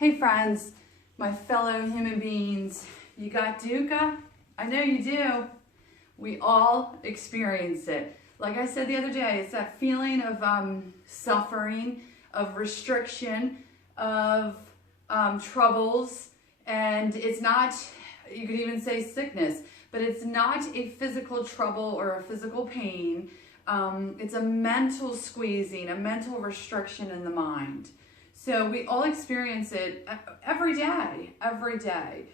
Hey friends, my fellow human beings, you got Duhkha? I know you do. We all experience it. Like I said the other day, it's that feeling of suffering, of restriction, of troubles, and it's not, you could even say sickness, but it's not a physical trouble or a physical pain. It's a mental squeezing, a mental restriction in the mind. So we all experience it every day, every day.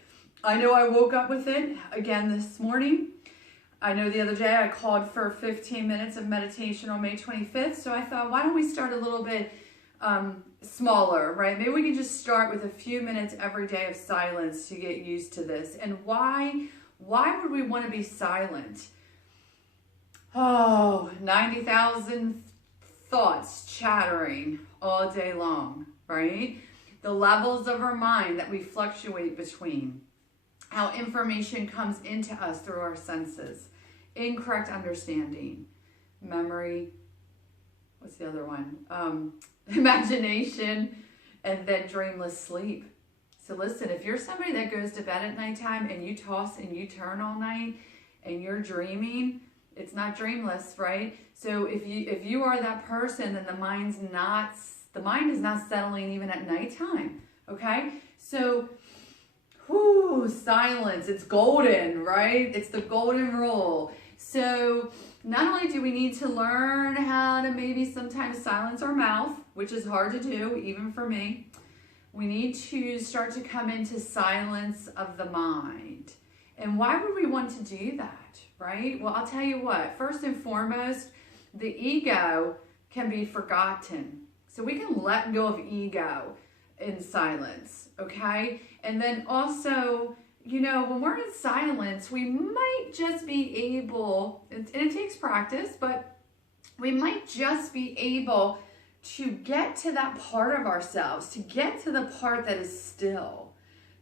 I know I woke up with it again this morning. I know the other day I called for 15 minutes of meditation on May 25th. So I thought, why don't we start a little bit smaller, right? Maybe we can just start with a few minutes every day of silence to get used to this. And why would we want to be silent? Oh, 90,000 thoughts chattering all day long, right? The levels of our mind that we fluctuate between, how information comes into us through our senses, incorrect understanding, memory, what's the other one? Imagination, and then dreamless sleep. So listen, if you're somebody that goes to bed at nighttime and you toss and you turn all night and you're dreaming, it's not dreamless, right? So if you are that person, then the mind is not settling even at nighttime. Okay? So silence, it's golden, right? It's the golden rule. So not only do we need to learn how to maybe sometimes silence our mouth, which is hard to do, even for me, we need to start to come into silence of the mind. And why would we want to do that, right? Well, I'll tell you what, first and foremost, the ego can be forgotten. So we can let go of ego in silence, okay? And then also, when we're in silence, we might just be able, and it takes practice, but we might just be able to get to that part of ourselves, to get to the part that is still,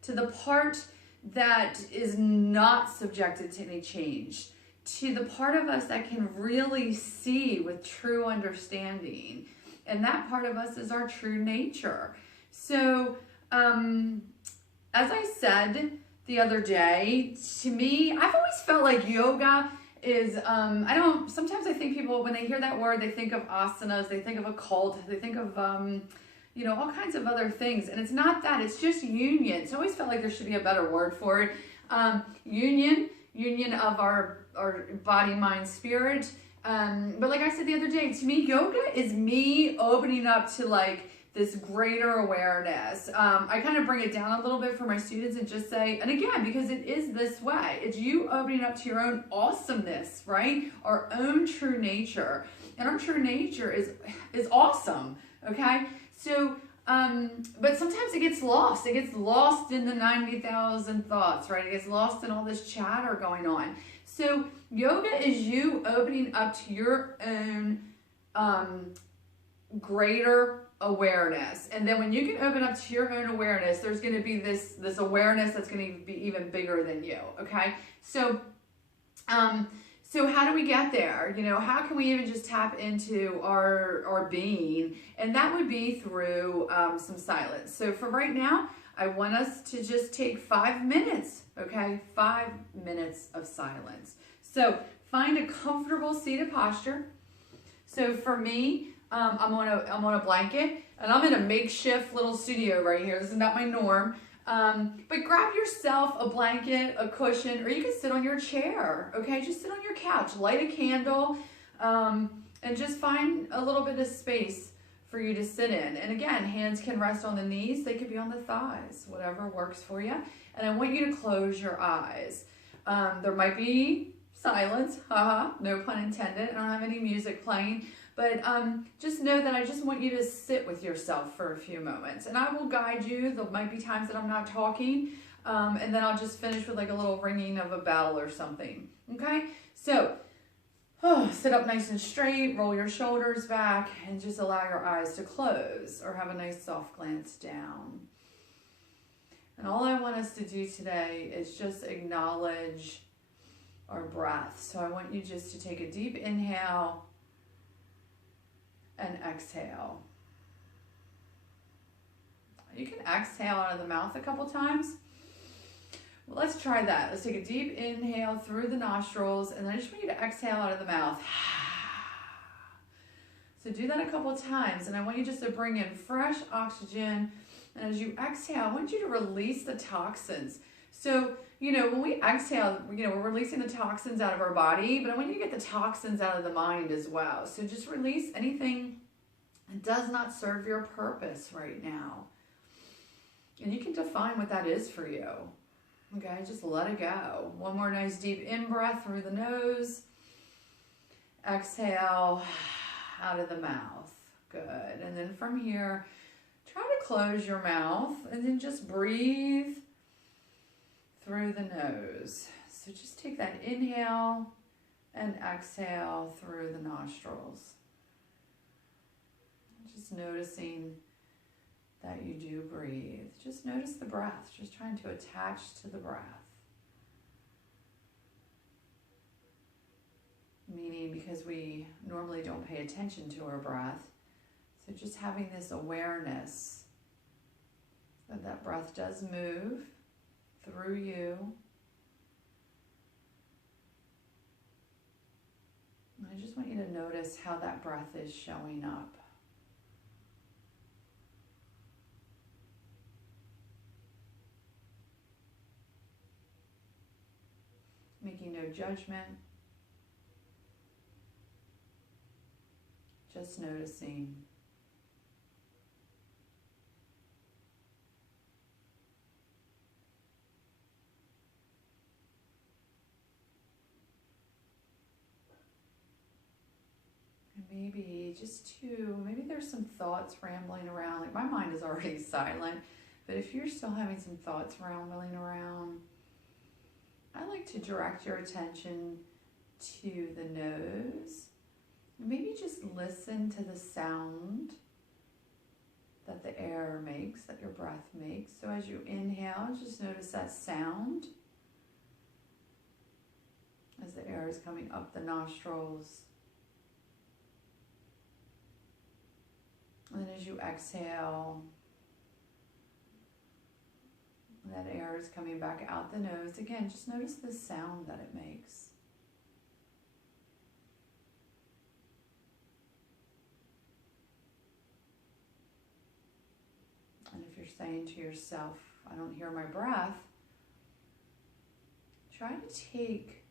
to the part that is not subjected to any change, to the part of us that can really see with true understanding. And that part of us is our true nature. So, as I said the other day, to me, I've always felt like yoga is, sometimes I think people, when they hear that word, they think of asanas, they think of a cult, they think of, all kinds of other things. And it's not that, it's just union. It's always felt like there should be a better word for it. Union of our body, mind, spirit. But like I said the other day, to me, yoga is me opening up to like this greater awareness. I kind of bring it down a little bit for my students and just say, and again, because it is this way, it's you opening up to your own awesomeness, right? Our own true nature. And our true nature is awesome, okay? So, but sometimes it gets lost. It gets lost in the 90,000 thoughts, right? It gets lost in all this chatter going on. So yoga is you opening up to your own greater awareness. And then when you can open up to your own awareness, there's going to be this awareness that's going to be even bigger than you, okay? So how do we get there? How can we even just tap into our being? And that would be through some silence. So for right now, I want us to just take 5 minutes, okay? 5 minutes of silence. So find a comfortable seated posture. So for me, I'm on a blanket, and I'm in a makeshift little studio right here. This is not my norm. But grab yourself a blanket, a cushion, or you can sit on your chair, okay? Just sit on your couch, light a candle, and just find a little bit of space for you to sit in. And again, hands can rest on the knees. They could be on the thighs, whatever works for you. And I want you to close your eyes. There might be silence, no pun intended. I don't have any music playing. But just know that I just want you to sit with yourself for a few moments. And I will guide you. There might be times that I'm not talking. And then I'll just finish with like a little ringing of a bell or something. Okay? So, sit up nice and straight. Roll your shoulders back. And just allow your eyes to close. Or have a nice soft glance down. And all I want us to do today is just acknowledge our breath. So I want you just to take a deep inhale and exhale. You can exhale out of the mouth a couple times. Well, let's try that. Let's take a deep inhale through the nostrils, and then I just want you to exhale out of the mouth. So do that a couple times, and I want you just to bring in fresh oxygen. And as you exhale, I want you to release the toxins. So, when we exhale, we're releasing the toxins out of our body, but I want you to get the toxins out of the mind as well. So just release anything that does not serve your purpose right now. And you can define what that is for you. Okay, just let it go. One more nice deep in-breath through the nose. Exhale out of the mouth. Good. And then from here, try to close your mouth and then just breathe through the nose. So just take that inhale and exhale through the nostrils. Just noticing that you do breathe. Just notice the breath, just trying to attach to the breath. Meaning because we normally don't pay attention to our breath. So just having this awareness that that breath does move through you. And I just want you to notice how that breath is showing up. Making no judgment. Just noticing. Maybe there's some thoughts rambling around. Like my mind is already silent, but if you're still having some thoughts rambling around, I like to direct your attention to the nose. And maybe just listen to the sound that the air makes, that your breath makes. So as you inhale, just notice that sound as the air is coming up the nostrils. And then as you exhale, that air is coming back out the nose. Again, just notice the sound that it makes. And if you're saying to yourself, I don't hear my breath, try to take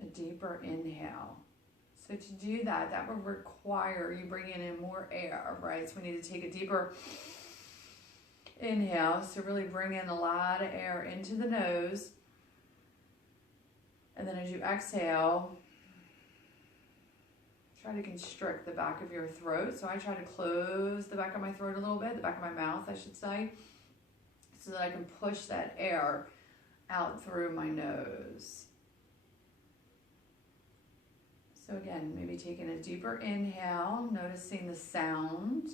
a deeper inhale. So to do that, that would require you bringing in more air, right? So we need to take a deeper inhale. So really bring in a lot of air into the nose. And then as you exhale, try to constrict the back of your throat. So I try to close the back of my throat a little bit, the back of my mouth, I should say, so that I can push that air out through my nose. So again, maybe taking a deeper inhale, noticing the sound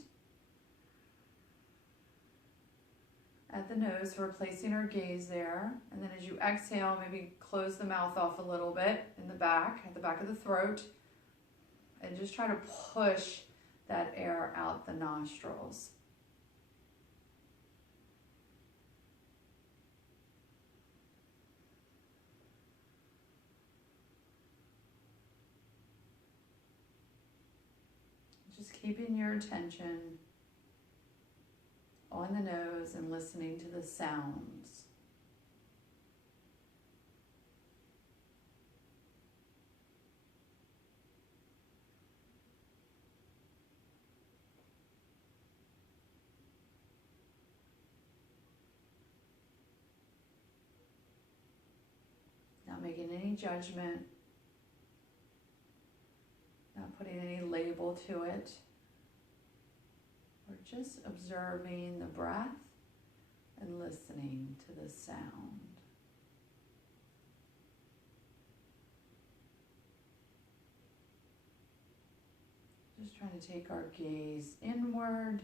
at the nose, so we're placing our gaze there. And then as you exhale, maybe close the mouth off a little bit in the back, at the back of the throat, and just try to push that air out the nostrils. Just keeping your attention on the nose and listening to the sounds. Not making any judgment, not putting any label to it. We're just observing the breath and listening to the sound. Just trying to take our gaze inward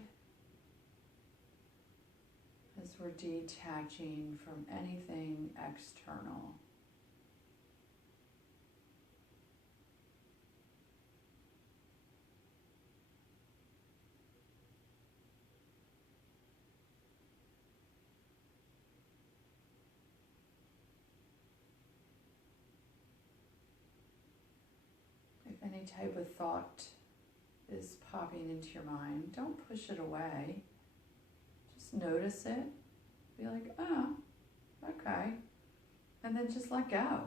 as we're detaching from anything external. If any type of thought is popping into your mind, don't push it away. Just notice it. Be like, oh, okay. And then just let go.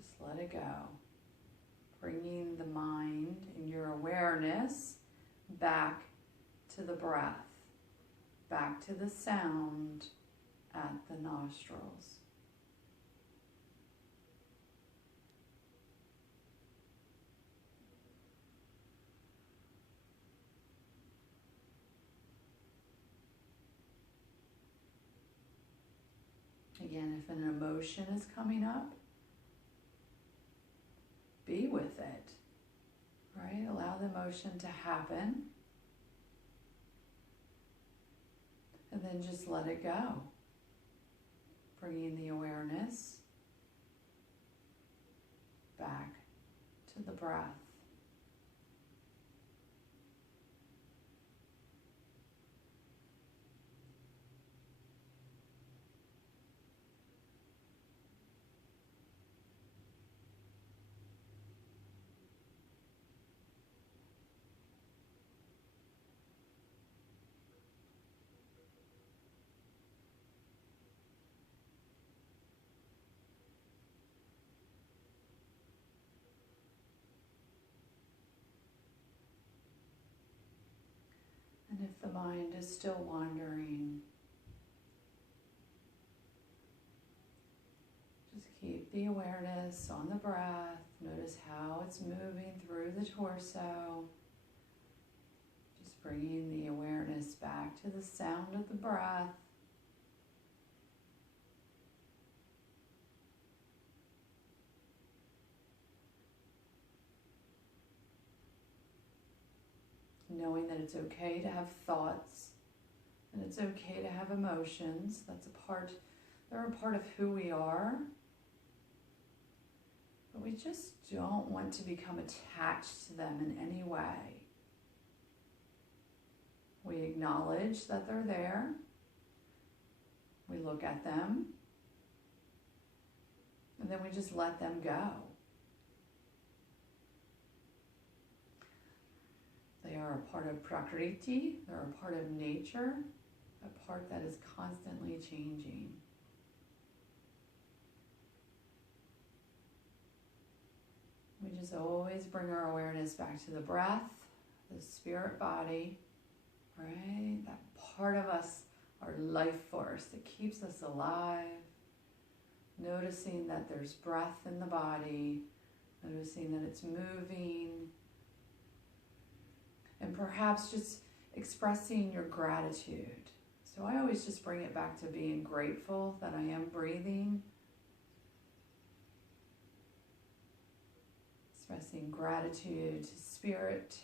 Just let it go. Bringing the mind and your awareness back to the breath, back to the sound at the nostrils. Again, if an emotion is coming up, be with it, right? Allow the emotion to happen. And then just let it go. Bringing the awareness back to the breath. And if the mind is still wandering, just keep the awareness on the breath. Notice how it's moving through the torso. Just bringing the awareness back to the sound of the breath. Knowing that it's okay to have thoughts and it's okay to have emotions. They're a part of who we are. But we just don't want to become attached to them in any way. We acknowledge that they're there. We look at them. And then we just let them go. They are a part of Prakriti, they're a part of nature, a part that is constantly changing. We just always bring our awareness back to the breath, the spirit body, right? That part of us, our life force that keeps us alive. Noticing that there's breath in the body, noticing that it's moving, and perhaps just expressing your gratitude. So I always just bring it back to being grateful that I am breathing. Expressing gratitude to spirit.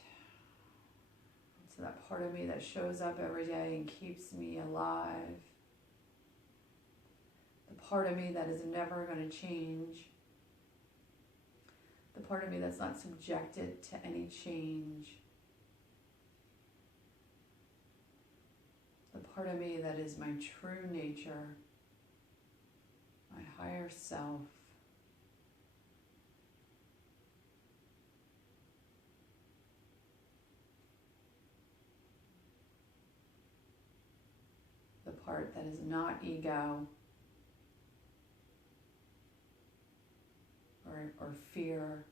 To that part of me that shows up every day and keeps me alive. The part of me that is never going to change. The part of me that's not subjected to any change. The part of me that is my true nature, my higher self. The part that is not ego or fear.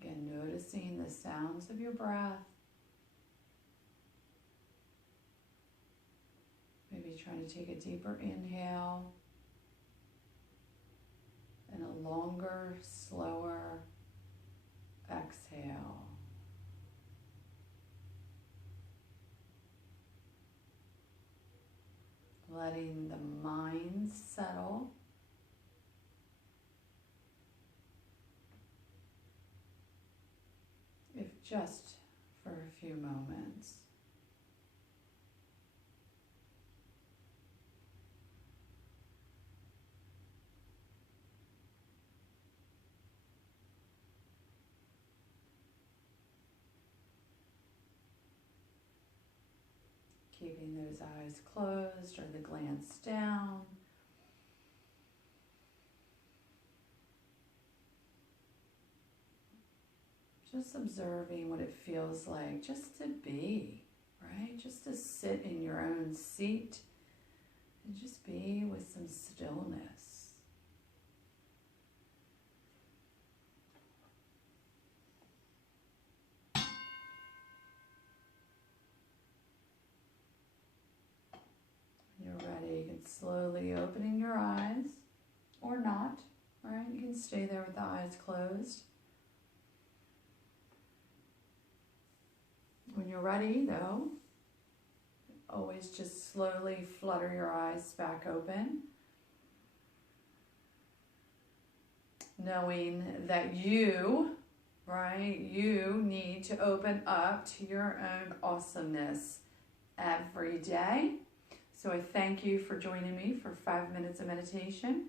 Again, noticing the sounds of your breath. Maybe trying to take a deeper inhale and a longer, slower exhale. Letting the mind settle. If just for a few moments. keeping those eyes closed or the glance down. Just observing what it feels like just to be, right? Just to sit in your own seat and just be with some stillness. When you're ready, you can slowly opening your eyes or not, right? You can stay there with the eyes closed. When you're ready, though, always just slowly flutter your eyes back open, knowing that you, right, you need to open up to your own awesomeness every day. So I thank you for joining me for 5 minutes of meditation.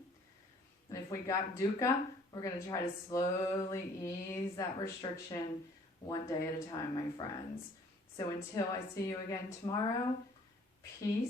And if we got Duhkha, we're going to try to slowly ease that restriction one day at a time, my friends. So until I see you again tomorrow, peace.